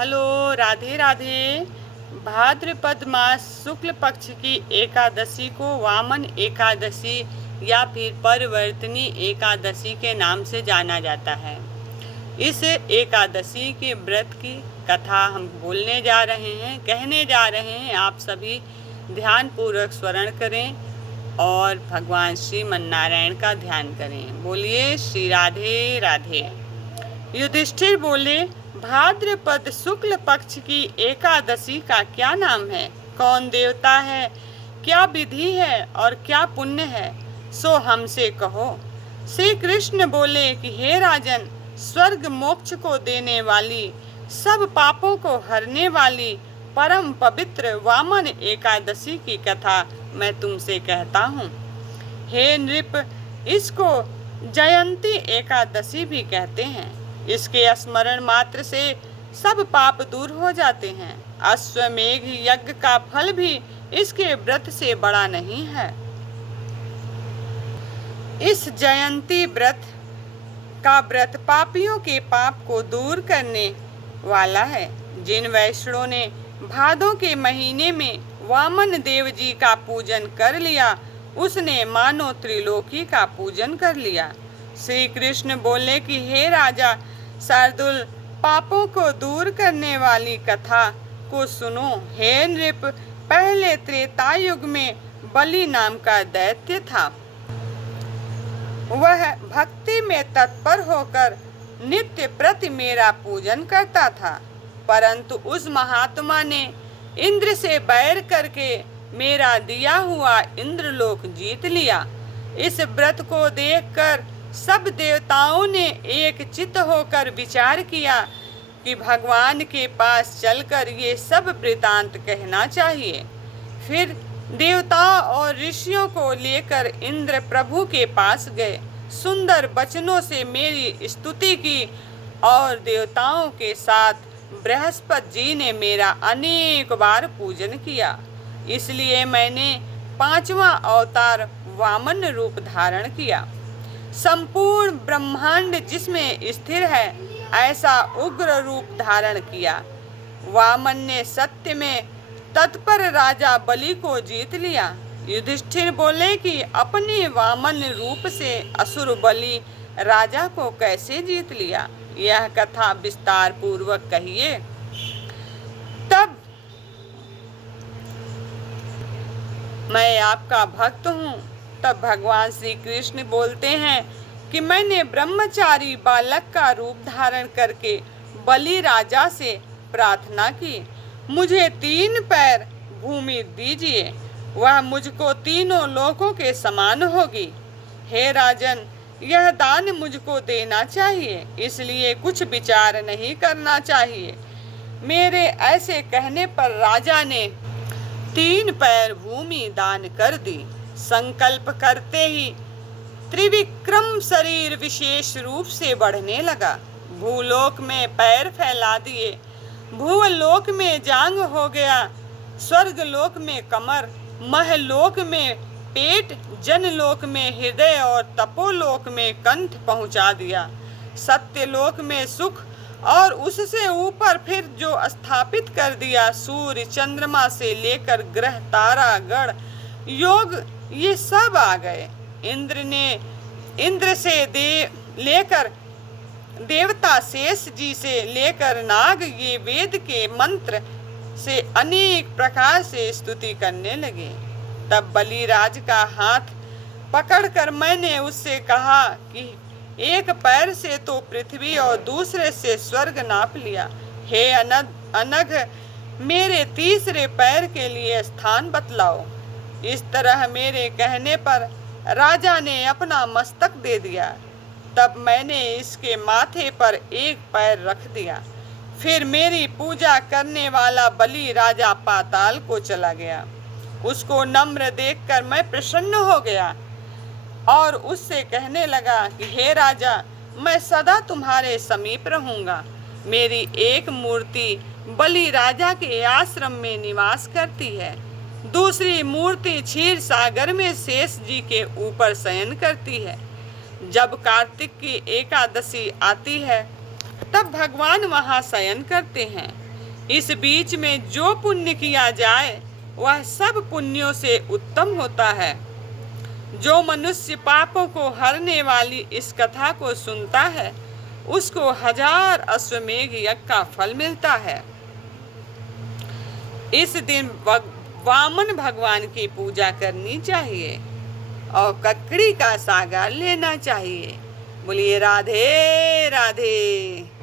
Hello, Radhe Radhe. भाद्रपद मास शुक्ल पक्ष की एकादशी को वामन एकादशी या फिर परिवर्तनी एकादशी के नाम से जाना जाता है। इस एकादशी के व्रत की कथा हम बोलने जा रहे हैं, कहने जा रहे हैं। आप सभी ध्यानपूर्वक स्मरण करें और भगवान श्रीमन नारायण का ध्यान करें। बोलिए श्री राधे राधे। युधिष्ठिर बोले, भाद्रपद शुक्ल पक्ष की एकादशी का क्या नाम है? कौन देवता है? क्या विधि है और क्या पुण्य है? सो हमसे कहो। श्री कृष्ण बोले कि हे राजन, स्वर्ग मोक्ष को देने वाली, सब पापों को हरने वाली परम पवित्र वामन एकादशी की कथा मैं तुमसे कहता हूँ। हे नृप, इसको जयंती एकादशी भी कहते हैं। इसके स्मरण मात्र से सब पाप दूर हो जाते हैं। अश्वमेघ यज्ञ का फल भी इसके व्रत से बड़ा नहीं है। इस जयंती व्रत का व्रत पापियों के पाप को दूर करने वाला है। जिन वैष्णवों ने भादों के महीने में वामन देव जी का पूजन कर लिया, उसने मानो त्रिलोकी का पूजन कर लिया। श्री कृष्ण बोले कि हे राजा शार्दुल, पापों को दूर करने वाली कथा को सुनो। हे नृप, पहले त्रेता युग में बलि नाम का दैत्य था। वह भक्ति में तत्पर होकर नित्य प्रति मेरा पूजन करता था, परंतु उस महात्मा ने इंद्र से बैर करके मेरा दिया हुआ इंद्रलोक जीत लिया। इस व्रत को देखकर सब देवताओं ने एक चित्त होकर विचार किया कि भगवान के पास चलकर ये सब वृतांत कहना चाहिए। फिर देवताओं और ऋषियों को लेकर इंद्र प्रभु के पास गए। सुंदर वचनों से मेरी स्तुति की और देवताओं के साथ बृहस्पति जी ने मेरा अनेक बार पूजन किया। इसलिए मैंने 5वां अवतार वामन रूप धारण किया। संपूर्ण ब्रह्मांड जिसमें स्थिर है, ऐसा उग्र रूप धारण किया। वामन ने सत्य में तत्पर राजा बलि को जीत लिया। युधिष्ठिर बोले कि अपने वामन रूप से असुर बलि राजा को कैसे जीत लिया? यह कथा विस्तार पूर्वक कहिए। तब मैं आपका भक्त हूँ। तब भगवान श्री कृष्ण बोलते हैं कि मैंने ब्रह्मचारी बालक का रूप धारण करके बलि राजा से प्रार्थना की, मुझे 3 पैर भूमि दीजिए, वह मुझको तीनों लोकों के समान होगी। हे राजन, यह दान मुझको देना चाहिए, इसलिए कुछ विचार नहीं करना चाहिए। मेरे ऐसे कहने पर राजा ने 3 पैर भूमि दान कर दी। संकल्प करते ही त्रिविक्रम शरीर विशेष रूप से बढ़ने लगा। भूलोक में पैर फैला दिए, भूलोक में जांग हो गया, स्वर्गलोक में कमर, महलोक में पेट, जनलोक में हृदय और तपोलोक में कंठ पहुंचा दिया। सत्यलोक में सुख और उससे ऊपर फिर जो स्थापित कर दिया, सूर्य चंद्रमा से लेकर ग्रह तारा गण योग, ये सब आ गए। इंद्र से लेकर देवता शेष जी से लेकर नाग, ये वेद के मंत्र से अनेक प्रकार से स्तुति करने लगे। तब बलिराज का हाथ पकड़कर मैंने उससे कहा कि एक पैर से तो पृथ्वी और दूसरे से स्वर्ग नाप लिया। हे अनघ, मेरे तीसरे पैर के लिए स्थान बतलाओ। इस तरह मेरे कहने पर राजा ने अपना मस्तक दे दिया। तब मैंने इसके माथे पर एक पैर रख दिया। फिर मेरी पूजा करने वाला बलि राजा पाताल को चला गया। उसको नम्र देखकर मैं प्रसन्न हो गया और उससे कहने लगा कि हे राजा, मैं सदा तुम्हारे समीप रहूंगा। मेरी एक मूर्ति बलि राजा के आश्रम में निवास करती है, दूसरी मूर्ति क्षीर सागर में शेष जी के ऊपर शयन करती है। जब कार्तिक की एकादशी आती है, तब भगवान वहाँ शयन करते हैं। इस बीच में जो पुण्य किया जाए वह सब पुण्यों से उत्तम होता है। जो मनुष्य पापों को हरने वाली इस कथा को सुनता है उसको 1000 अश्वमेघ यज्ञ का फल मिलता है। इस दिन वामन भगवान की पूजा करनी चाहिए और ककड़ी का सागर लेना चाहिए। बोलिए राधे राधे।